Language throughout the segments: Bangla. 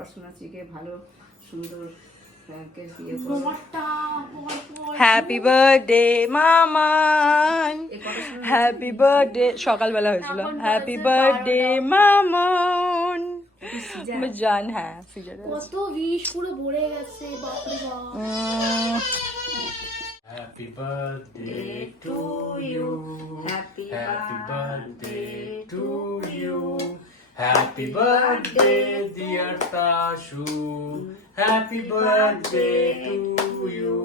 পড়াশোনা শিখে ভালো সুন্দর হ্যাপি বার্থডে মামান, হ্যাপি বার্থডে। সকালবেলা হয়েছিল হ্যাপি বার্থডে মামন জান। হ্যাঁ কত বিষ পুরো ভরে গেছে, বাপরে বাপ। Happy birthday to you. Happy birthday to you. Happy birthday, dear Tashu. Happy birthday to you.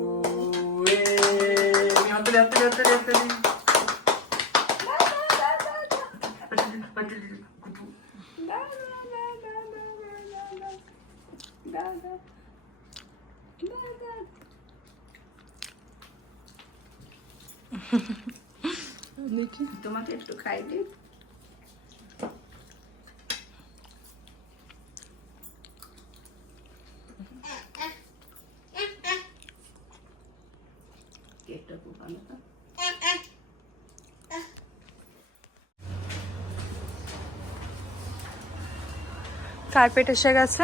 তোমাকে একটু খাই দিই। কেকটা খুব ভালো তো। কার্পেট এসে গেছে,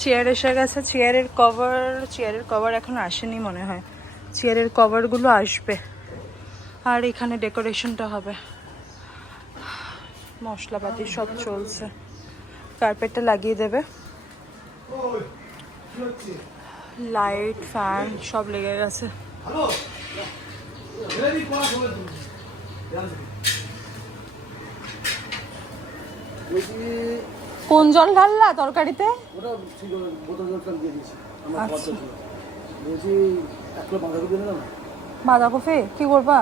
চেয়ার এসে গেছে, চেয়ারের কভার এখন আসেনি মনে হয়, চেয়ারের কভারগুলো আসবে। আর এখানে ডেকোরেশনটা হবে, মশলাপাতি সব চলছে, কার্পেটটা লাগিয়ে দেবে, লাইট ফ্যান সব লেগে গেছে। কোন জল ঢাললা তরকারিতে? বাঁধাকপি কি করবা?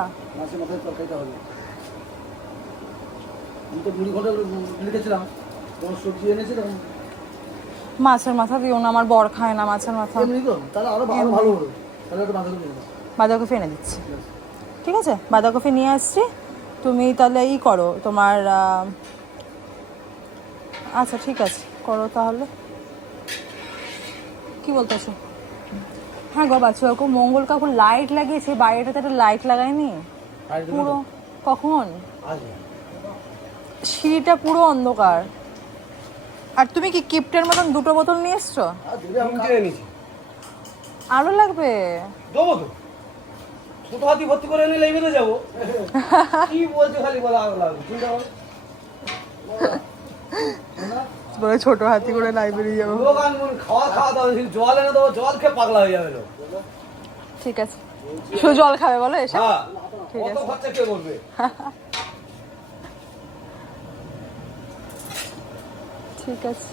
মাছের মাথা দিও না, আমার বর খায় না মাছের মাথা। বাঁধাকপি এনে দিচ্ছি, ঠিক আছে? বাঁধাকপি নিয়ে আসছি, তুমি তাহলে ই করো তোমার। আচ্ছা ঠিক আছে, করো তাহলে। কি বলতেছো? হ্যাঁ গো বাচ্চা কাকু, মঙ্গল কাকু লাইট লাগিয়েছে, বাইরেটাতে একটা লাইট লাগায়নি পুরো। কখন? সিঁড়িটা পুরো অন্ধকার। আর তুমি কি কিপ্টের মতন দুটো বোতল নিয়ে এসছো? আরো লাগবে? ছোট হাতি ভর্তি করে এনে লেগে যাবো। কি বলছো খালি বলা লাগবে, চিন্তা করো। ছোট হাতি করে লাইব্রেরি যাবো। খাওয়া দাওয়া জল এনে দেবো, জল খেয়ে পাগলা হয়ে যাবে। ঠিক আছে, শুধু জল খাবে বলো এসে? ঠিক আছে, খরচা কে করবে? ঠিক আছে।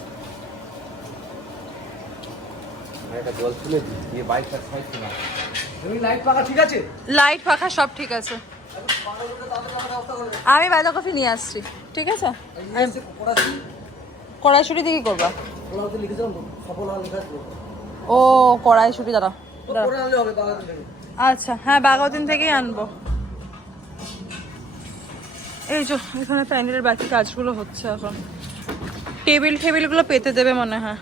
জল তুলে দিয়ে বাইকটা সাইড না। তুমি লাইট পাখা ঠিক আছে? লাইট পাখা সব ঠিক আছে, আমি বাঁধাকপি নিয়ে আসছি, ঠিক আছে? কড়াইশুঁটি দিয়ে কি করবা? ও কড়াইশুঁটি, দাঁড়া। আচ্ছা হ্যাঁ, বাগাতিন থেকেই আনবো। এই যে এখানে প্যান্ডেলের বাকি কাজগুলো হচ্ছে এখন, টেবিলগুলো পেতে দেবে মনে হয়।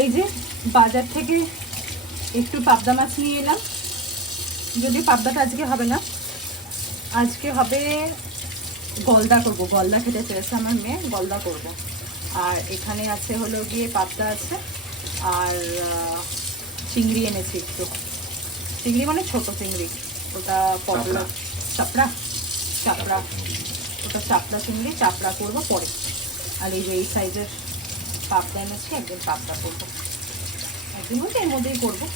এই যে বাজার থেকে একটু পাবদা মাছ নিয়ে এলাম, যদি পাবদাটা আজকে হবে না, আজকে হবে গলদা করবো। গলদা খেতে চেয়েছে আমার মেয়ে, গলদা করব। আর এখানে আছে হলো গিয়ে পাবদা আছে, আর চিংড়ি এনেছি একটু, চিংড়ি মানে ছোট চিংড়ি, ওটা পটলা চাপড়া, ওটা চাপড়া চিংড়ি, চাপড়া করবো পরে। আর এই যে এই সাইজের পাবদা এনেছি, একদিন পাবদা করবো, একদিন বলতে এর মধ্যেই করবো,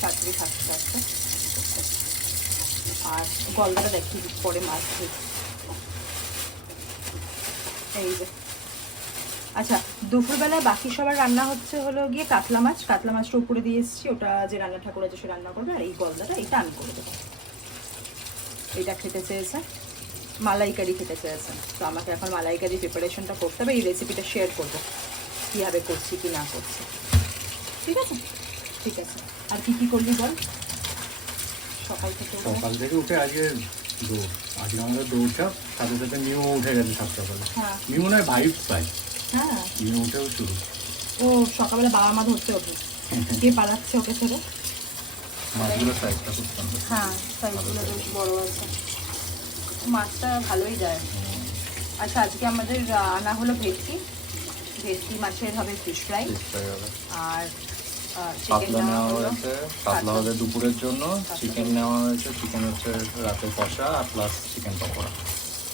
সাঁতরি থাকতে থাকতে। আর গলদাটা দেখি পরে মাছ দিই। এই যে আচ্ছা, দুপুরবেলায় বাকি সবার রান্না হচ্ছে হলো গিয়ে কাতলা মাছটা উপরে দিয়ে এসেছি, ওটা যে রান্না ঠাকুর আছে সে রান্না করবে। আর এই গলদাটা এটা আমি করে দেবো। এটা খেতে চেয়েছে, মালাইকারি খেতে চেয়েছে, তো আমাকে এখন মালাইকারি প্রিপারেশনটা করতে হবে। এই রেসিপিটা শেয়ার করবো কীভাবে করছি কি না করছি, ঠিক আছে? ঠিক আছে। আর কি করবি বল? সকাল থেকে উঠে আজকে আমাদের দৌড়টা সাথে সাথে মিউ উঠে গেছে 7 সকালে। হ্যাঁ মিউ নয় ভাইব পাই, হ্যাঁ, মিউ উঠেও শুরু। ও ও সকালবেলা বাবা মা ধরতে ওঠে, কে পালাচ্ছে ওকে ছেড়ে। মাছগুলো সাইজটা খুব সুন্দর। হ্যাঁ সাইজগুলো বেশ বড় আছে, মাছটা ভালোই যায়। আচ্ছা আজকে আমাদের আনা হলো ভেটকি, ভেটকি মাছের হবে ফিশ ফ্রাই, Fish fry হবে। আর চিকেন কাতলা নেওয়া হলো। হয়েছে, কাতলা হবে দুপুরের জন্য। চিকেন নেওয়া হয়েছে, চিকেন হচ্ছে রাতে কষা আর plus chicken pakora.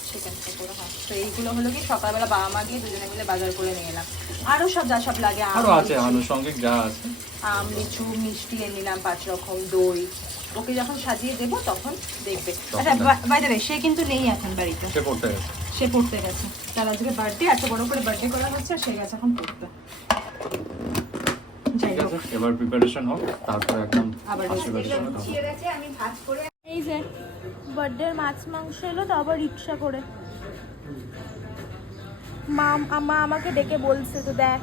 Chicken pakora, হ্যাঁ। তো এইগুলো হলো কি সকালবেলা বাবা মা গিয়ে দুজনে মিলে বাজার করে নিয়ে এলাম। আরও সব যা সব লাগে, আরও আছে আনুষঙ্গিক যা আছে। আম, লিচু, মিষ্টি এনে নিলাম 5 রকম, দই। ওকে যখন সাজিয়ে দেবো তখন দেখবে। আচ্ছা বাই দ্য ওয়ে, সে কিন্তু নেই এখন বাড়িতে, সে পড়তে গেছে। সে পড়তে গেছে। তার আজকে বার্থডে, এত বড় করে বার্থডে করা হচ্ছে, আর সে গেছে এখন পড়তে। যাই ঠিক হোক, আছে, এবার প্রিপারেশন হোক, তারপরে একদম আবার আশীর্বাদের সঙ্গে খাবো। গুছিয়ে গেছে, আমি ভাত করে এই যে বার্থডের মাছ মাংস এলো, তো আবার রিক্সা করে। মা আমাকে ডেকে বলছে, তো দেখ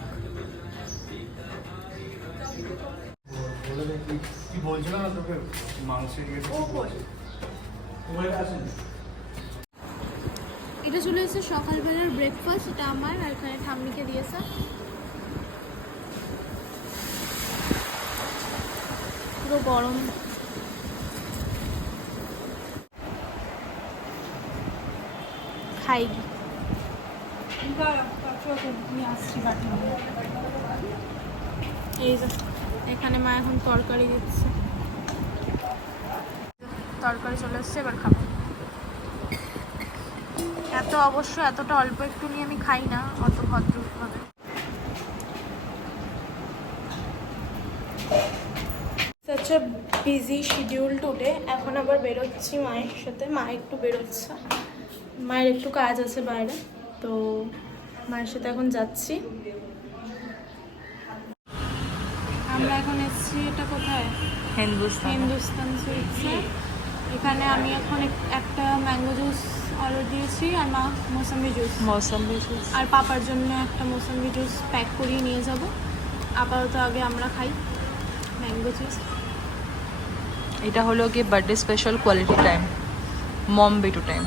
কি বলছিল না তোকে মাংসের এটা চলে এসেছে সকালবেলার ব্রেকফাস্ট, এটা আমার, আর এখানে ঠাম্মিকে দিয়েছে। পুরো গরম। খাই এই যে এখানে মা এখন তরকারি দিচ্ছে, তরকারি চলে এসছে, এবার খাবো। এতটা অল্প একটু নিয়ে আমি খাই না অত ভদ্রভাবে। such a busy schedule today. এখন আবার বেরোচ্ছি মায়ের সাথে, মা একটু বেরোচ্ছে, মায়ের একটু কাজ আছে বাইরে, তো মায়ের সাথে এখন যাচ্ছি। আমরা এখন এসেছি, এটা কোথায়? হিন্দুস্তান সুইটসে। এখানে আমি এখন একটা ম্যাঙ্গো জুস অর্ডার দিয়েছি, আর মা মৌসম্বি জুস, আর পাপার জন্য একটা মৌসম্বি জুস প্যাক করিয়ে নিয়ে যাব। আপাতত আগে আমরা খাই ম্যাঙ্গো জুস। এটা হলো কি বার্থডে স্পেশাল কোয়ালিটি টাইম, মম বেটু টাইম।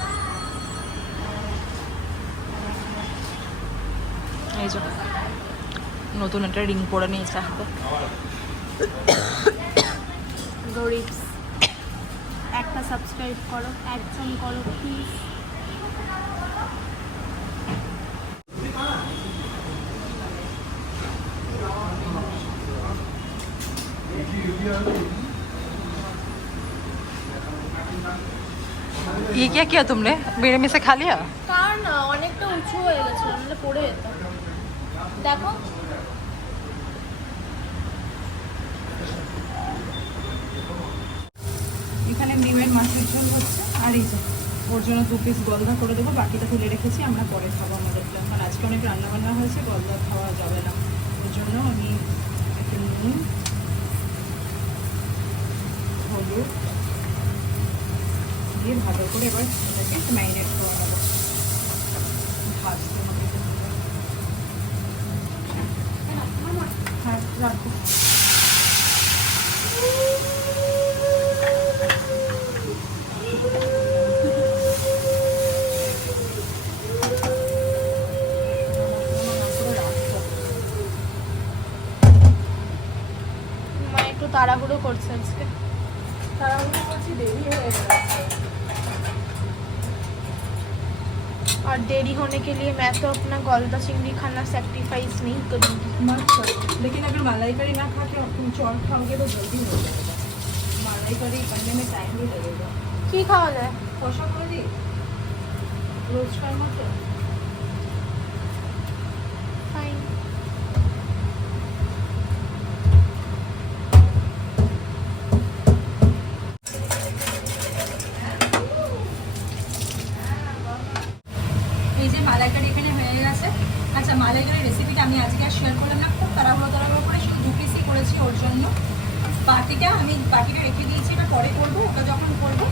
এই যে নতুন একটা রিং পরে নিয়েছে হাতে। গরিবস, একটা সাবস্ক্রাইব করো, একজন করো প্লিজ। ये क्या किया तुमने, मेरे में से खा लिया? কার না অনেকটা উঁচু হয়ে গেছে, নাহলে পড়ে যেতাম। দেখো এখানে ডিমের মাছের ঝোল হচ্ছে, আর এই যে ওর জন্য 2 পিস গলদা করে দেবো, বাকিটা তুলে রেখেছি, আমরা পরে খাবো আমাদের প্ল্যান। কারণ আজকে অনেক রান্নাবান্না হয়েছে, গলদা খাওয়া যাবে না, ওর জন্য আমি একটু নুন, হলুদ দিয়ে ভালো করে এবার এটাকে একটু ম্যারিনেট করে নেবো। ভাজতে হবে, হ্যাঁ রাখো। মা একটু তাড়াহুড়ো করছে আজকে। তাড়াহুড়ো করছি, দেরি হয়ে গেছে। और देरी होने के लिए मैं तो अपना गौलदा चिंगड़ी खाना सैक्रिफाइस नहीं करूँगी। मत करो, लेकिन अगर मलाई करी ना खा के तुम चौल खाओगे तो जल्दी हो जाएगा। मलाई करी बनने में टाइम भी लगेगा। কি খাওয়া যায়? কষা করে দিই রোজকার মতো। ফাইন। এই যে মালাইকারি এখানে হয়ে গেছে। আচ্ছা মালাইকারির রেসিপিটা আমি আজকে আর শেয়ার করলাম না, খুব তাড়াহুড়ো করে শুধু 2 পিসই করেছি ওর জন্য। বাকিটা রেখে দিয়েছি, এটা পরে করবো, ওটা যখন করবো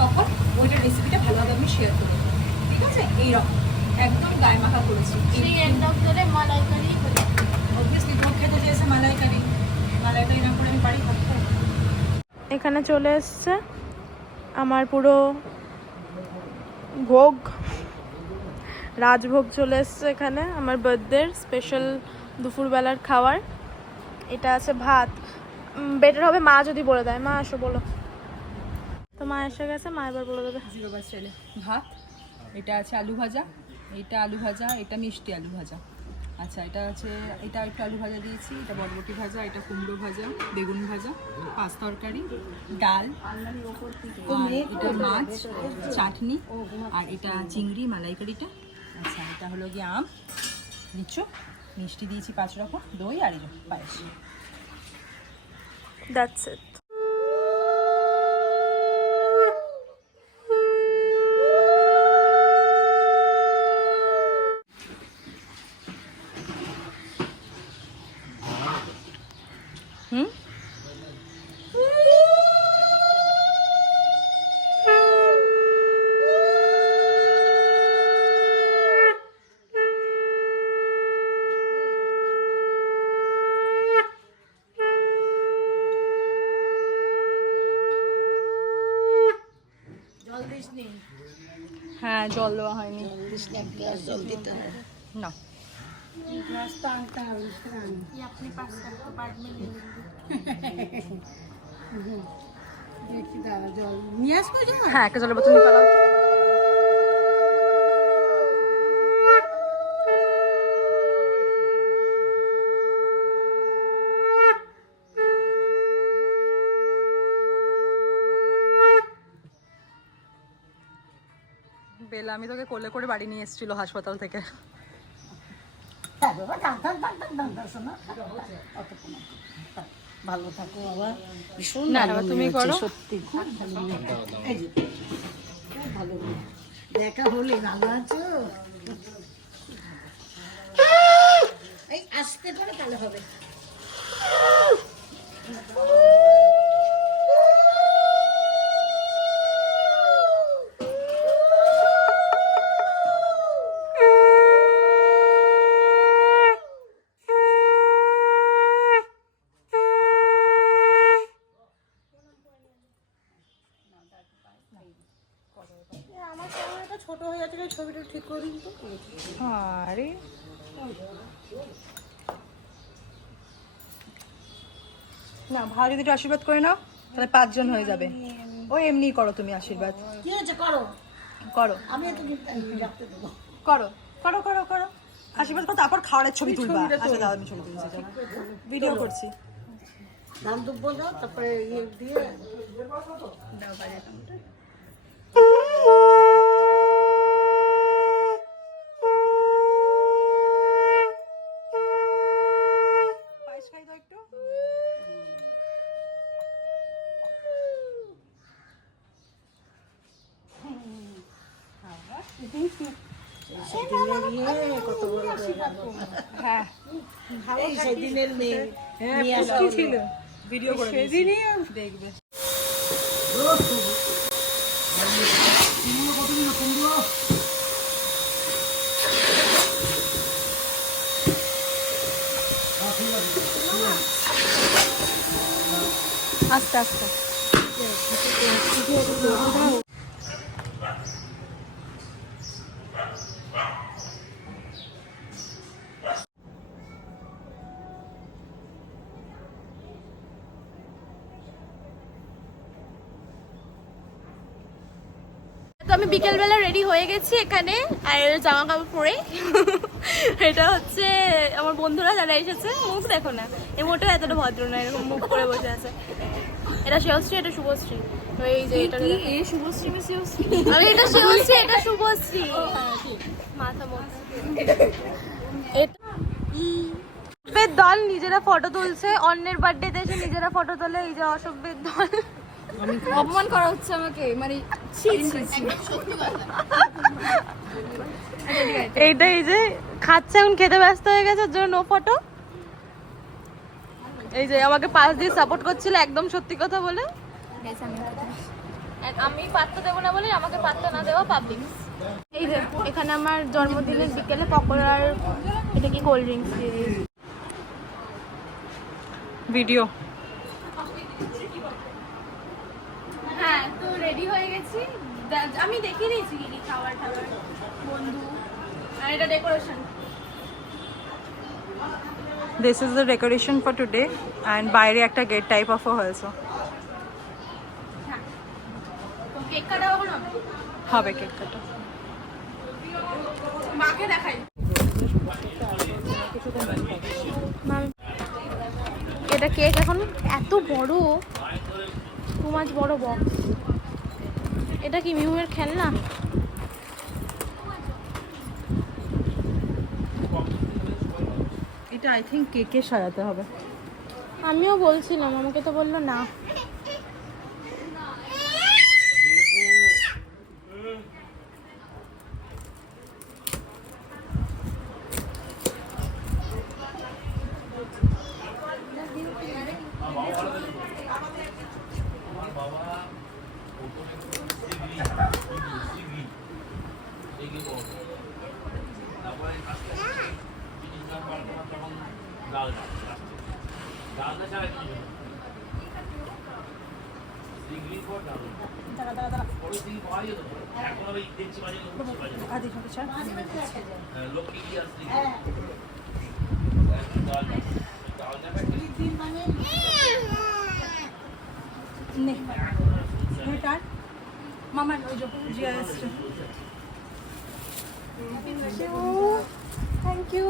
তখন ওইটার রেসিপিটা ভালোভাবে আমি শেয়ার করবো, ঠিক আছে? এইরকম একদম গায়ে মাখা করেছি। সেই end of the day malaikari obviously তোর খেতে চেয়েছে মালাইকারি না করে আমি বাড়ি থাকতে। এখানে চলে এসছে আমার পুরো ভোগ, রাজভোগ চলে এসছে এখানে, আমার বার্থডের স্পেশাল দুপুরবেলার খাবার। এটা আছে ভাত, বেটার হবে মা যদি বলে দেয়। মা আসো বলো। তো মা এসে গেছে, মা এবার বলে দেবে। 0 বাই স্টাইলে ভাত, এটা আছে আলু ভাজা, এটা আলু ভাজা, এটা মিষ্টি আলু ভাজা। আচ্ছা এটা আছে, এটা একটু আলু ভাজা দিয়েছি, এটা বরবটি ভাজা, এটা কুমড়ো ভাজা, বেগুন ভাজা, পাঁচ তরকারি, ডাল, আর এটা মাছ, চাটনি, আর এটা চিংড়ি মালাইকারিটা। আচ্ছা এটা হলো গিয়ে আম, লিচু, মিষ্টি দিয়েছি 5 রকম, দই আর এই যে পায়েস। That's it. হ্যাঁ জল দেওয়া হয়নি না। হ্যাঁ একটা জলের বোতল নিয়ে পালাও তো। বেলা আমি তোকে কোলে করে বাড়ি নিয়ে এসেছিল হাসপাতাল থেকে। ভালো থাকো বাবা, ভীষণ না ভালো তুমি মনে করো। হচ্ছে, সত্যি খুব ভালো মনে হচ্ছে। এই যে, খুব ভালো দেখা হলে, ভালো আছো? এই আসতে পারে তাহলে হবে। আরে না ভাই যদি একটু আশীর্বাদ করে নাও তাহলে 5 জন হয়ে যাবে। ও এমনি করো তুমি আশীর্বাদ। কি হয়েছে, করো, করো আমি তো রাখতে দেবো। করো করো করো করো আশীর্বাদ করো, তারপর খাওয়ারের ছবি তুলবা। আচ্ছা দাও আমি ছবি তুলছি, ভিডিও করছি। ধান দুব্বো দাও, তারপরে ইয়ে দিয়ে দাও বাজে। পায়েস খাই দাও একটু। কত বড় হয়ে গেল। হ্যাঁ এই সেদিনের মেয়ে নিয়ে আসা কি হলো। ছিল ভিডিও করে সেদিনই দেখবে। আস্তে আস্তে তো আমি বিকেলবেলা রেডি হয়ে গেছি এখানে, আর জামা কাপড় পরে। এটা হচ্ছে আমার বন্ধুরা যারা এসেছে। মুখ দেখো না, এই মোটা এতটা ভদ্র না, এরকম মুখ করে বসে আছে। এটা শিবশ্রী, এটা শুভশ্রী। তো এই যে এটা শুভশ্রী, আমি এটা শিবশ্রী, এটা শুভশ্রী। মাথা মোটা। অসভ্যের দল নিজেরা ফটো তুলছে, অন্যের বার্থডেতে এসে নিজেরা ফটো তোলে। এই যে অসভ্যের দল, অপমান করা হচ্ছে আমাকে, মানে এইটা এই যে খাচ্ছে, এখন খেতে ব্যস্ত হয়ে গেছে, ওর জন্য নো ফটো। এই যে আমাকে পাশ দিয়ে সাপোর্ট করছিল, একদম সত্যি কথা বলে। আমি পাত্তা দেবো না বলে আমাকে পাত্তা না দেওয়া পাবলিক। এই যে এখানে আমার জন্মদিনের বিকেলে পকোড়ার এটা কি কোল্ড ড্রিঙ্কস দিয়ে দিয়েছি। ভিডিও হ্যাঁ, তো রেডি হয়ে গেছি। আমি দেখিয়ে দিয়েছি কি খাবার টাবার, বন্ধু, আর এটা decoration. This is the decoration for today and বাইরে একটা গেট টাইপ অফও হয়েছে। কেক কাটাও না, হবে কেক কাটা। মাকে দেখাই। এটা কেক এখন এত বড়, টু মাছ বড় বক্স। এটা কি মিহুমের খেলনা? এটা আই থিঙ্ক কেকে সাজাতে হবে। আমিও বলছিলাম, আমাকে তো বললো না। মামার ওই যখন জিয়া আসছে। Thank you.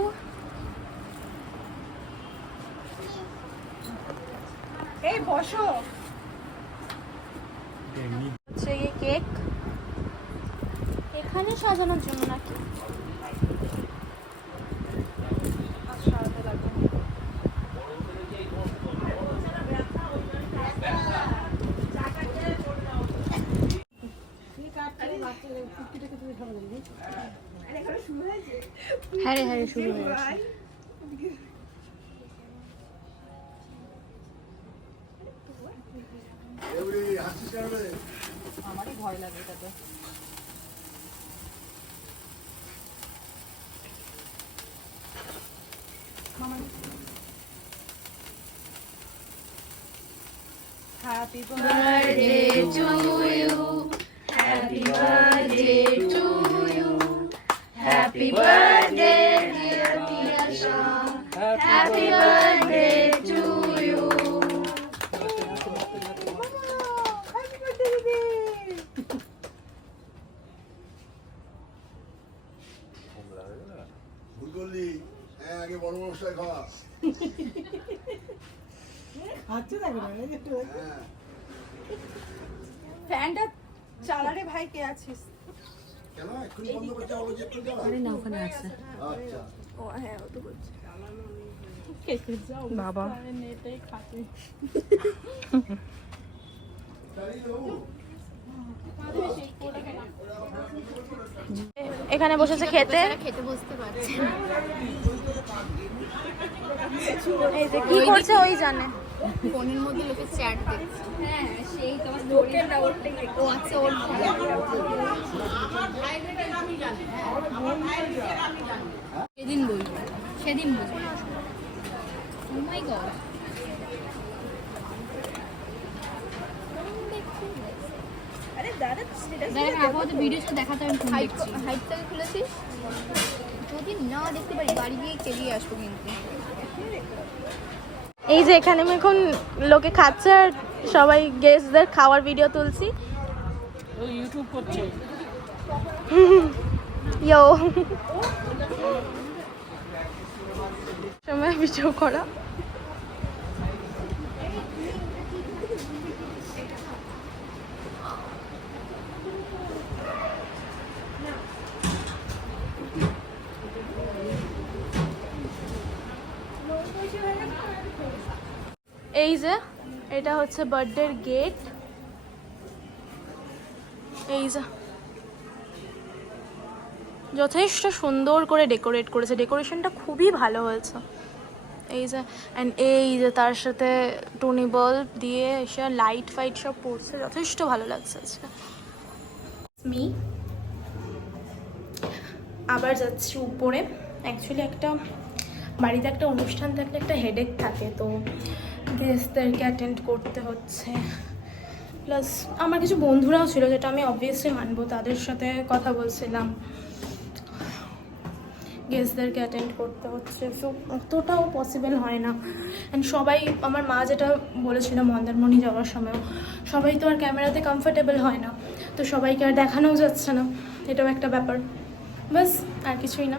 এই বসো। হচ্ছে এই কেক এখানে সাজানোর জন্য নাকি? হ্যাঁ রে, হ্যাঁ রে, শুরু হয়ে গেছে। আমারই ভয় লাগে এটাতে। Happy birthday to you. Happy birthday to you. Happy birthday dear Tiyasha. Happy birthday to you. Happy birthday baby. ভুল করলি, হ্যাঁ আগে বড় মশাই খাওয়া। ফ্যানটা চালারে ভাই, কে আছিস? কেন এক্ষুনি বন্ধ করতে হবে যে একটু জ্বালা? না ওখানে আছে। আচ্ছা ও হ্যাঁ, ও তো বলছে বাবা নেটেই খাতে। এখানে বসেছে খেতে, খেতে বসতে পারছে। এই যে কি করছে ওই জানে। ফোনের মধ্যে লোকের চ্যাট দেখছে। হ্যাঁ সেই তোমার লোকের ও আছে ওর সেদিন বলবো, সেদিন বলবো। ও মাই গড, দেখ আপাতত ভিডিওটা দেখাতে আমি হাইটটাকে খুলেছিস। যদি না দেখতে পারি বাড়ি গিয়ে কেলিয়ে আসবো কিন্তু। এই যে এখানে আমি এখন লোকে খাচ্ছে আর সবাই গেস্টদের খাওয়ার ভিডিও তুলছি। ইউটিউব করছে। ইয়ো সময় ভিডিও করা। এই যে এটা হচ্ছে বার্থডের গেট। এই যে যথেষ্ট সুন্দর করে ডেকোরেট করেছে, ডেকোরেশনটা খুবই ভালো হয়েছে। এই যে অ্যান্ড এই যে তার সাথে টুনি বাল্ব দিয়ে এসে লাইট ফাইট সব পড়ছে, যথেষ্ট ভালো লাগছে আজকে। মি আবার যাচ্ছি উপরে। অ্যাকচুয়ালি একটা বাড়িতে একটা অনুষ্ঠান থাকলে একটা হেডেক থাকে, তো গেস্টদেরকে অ্যাটেন্ড করতে হচ্ছে। প্লাস আমার কিছু বন্ধুরাও ছিল, যেটা আমি অবভিয়াসলি মানবো, তাদের সাথে কথা বলছিলাম। গেস্টদেরকে অ্যাটেন্ড করতে হচ্ছে, সো অতটাও পসিবল হয় না। অ্যান্ড সবাই, আমার মা যেটা বলেছিল মন্দারমণি যাওয়ার সময়ও, সবাই তো আর ক্যামেরাতে কমফোর্টেবল হয় না, তো সবাইকে আর দেখানোও যাচ্ছে না, এটাও একটা ব্যাপার। ব্যাস, আর কিছুই না।